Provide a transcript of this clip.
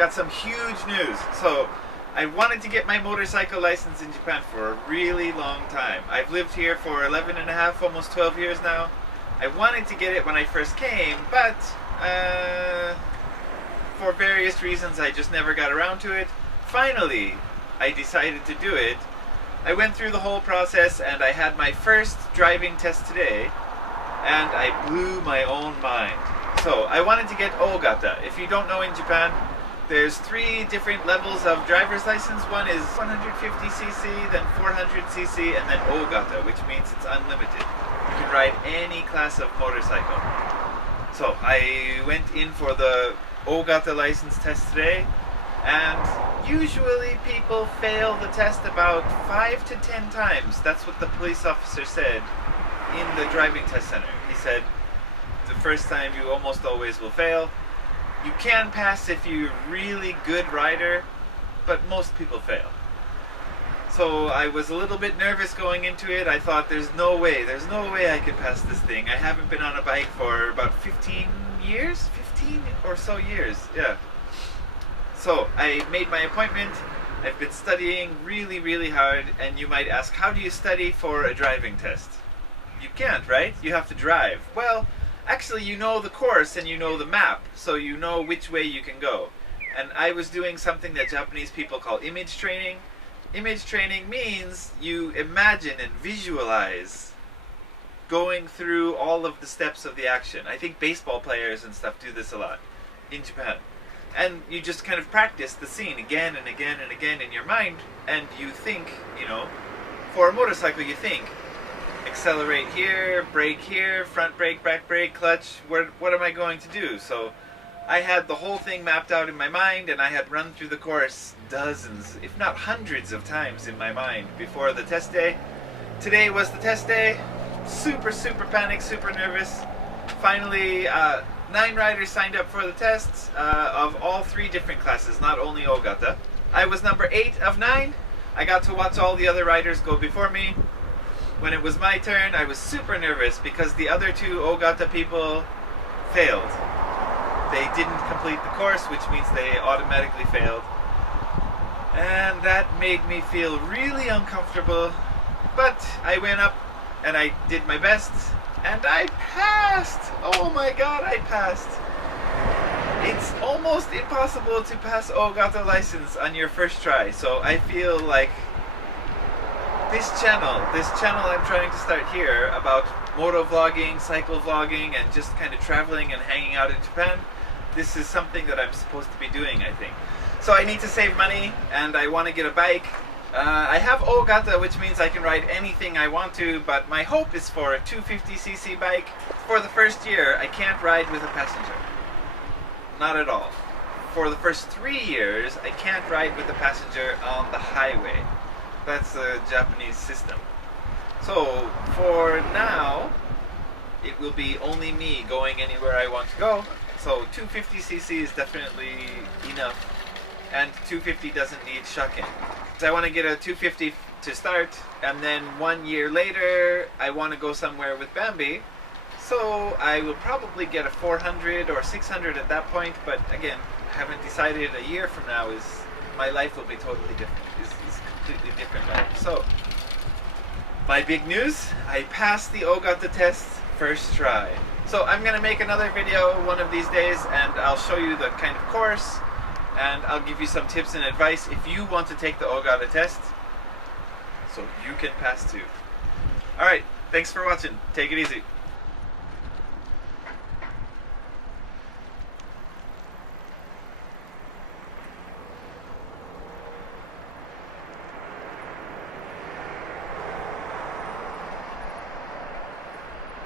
got some huge news. So, I wanted to get my motorcycle license in Japan for a really long time. I've lived here for 11 and a half, almost 12 years now. I wanted to get it when I first came, but for various reasons I just never got around to it. Finally, I decided to do it. I went through the whole process and I had my first driving test today, and I blew my own mind. So, I wanted to get Ogata. If you don't know, in Japan, there's 3 different levels of driver's license. One is 150cc, then 400cc, and then Ogata, which means it's unlimited. You can ride any class of motorcycle. So I went in for the Ogata license test today, and usually people fail the test about 5 to 10 times. That's what the police officer said in the driving test center. He said, the first time you almost always will fail. You can pass if you're a really good rider, but most people fail. So I was a little bit nervous going into it. I thought there's no way I could pass this thing. I haven't been on a bike for about 15 years? 15 or so years, yeah. So I made my appointment. I've been studying really hard, and you might ask, how do you study for a driving test? You can't, right? You have to drive. Well, actually, you know the course and you know the map, so you know which way you can go. And I was doing something that Japanese people call image training. Image training means you imagine and visualize going through all of the steps of the action. I think baseball players and stuff do this a lot in Japan. And you just kind of practice the scene again and again and again in your mind, and you think, you know, for a motorcycle you think, accelerate here, brake here, front brake, back brake, clutch, what am I going to do? So I had the whole thing mapped out in my mind, and I had run through the course dozens, if not hundreds of times in my mind before the test day. Today was the test day. Super panicked, super nervous. Finally, 9 riders signed up for the tests of all 3 different classes, not only Ogata. I was number 8 of 9. I got to watch all the other riders go before me. When it was my turn, I was super nervous because the other 2 Ogata people failed. They didn't complete the course, which means they automatically failed. And that made me feel really uncomfortable. But I went up and I did my best, and I passed! Oh my god, I passed! It's almost impossible to pass Ogata license on your first try, so I feel like this channel I'm trying to start here about moto vlogging, cycle vlogging, and just kind of traveling and hanging out in Japan, this is something that I'm supposed to be doing, I think. So I need to save money, and I want to get a bike. I have Ogata, which means I can ride anything I want to, but my hope is for a 250cc bike. For the first year, I can't ride with a passenger. Not at all. For the first 3 years, I can't ride with a passenger on the highway. That's the Japanese system. So, for now, it will be only me going anywhere I want to go. So 250cc is definitely enough. And 250 doesn't need shucking. So I want to get a 250 to start, and then 1 year later, I want to go somewhere with Bambi. So I will probably get a 400 or 600 at that point, but again, I haven't decided. A year from now my life will be totally different. It's a completely different life. So, my big news, I passed the Ogata test first try. So I'm going to make another video one of these days, and I'll show you the kind of course, and I'll give you some tips and advice if you want to take the Ogata test, so you can pass too. Alright, thanks for watching. Take it easy.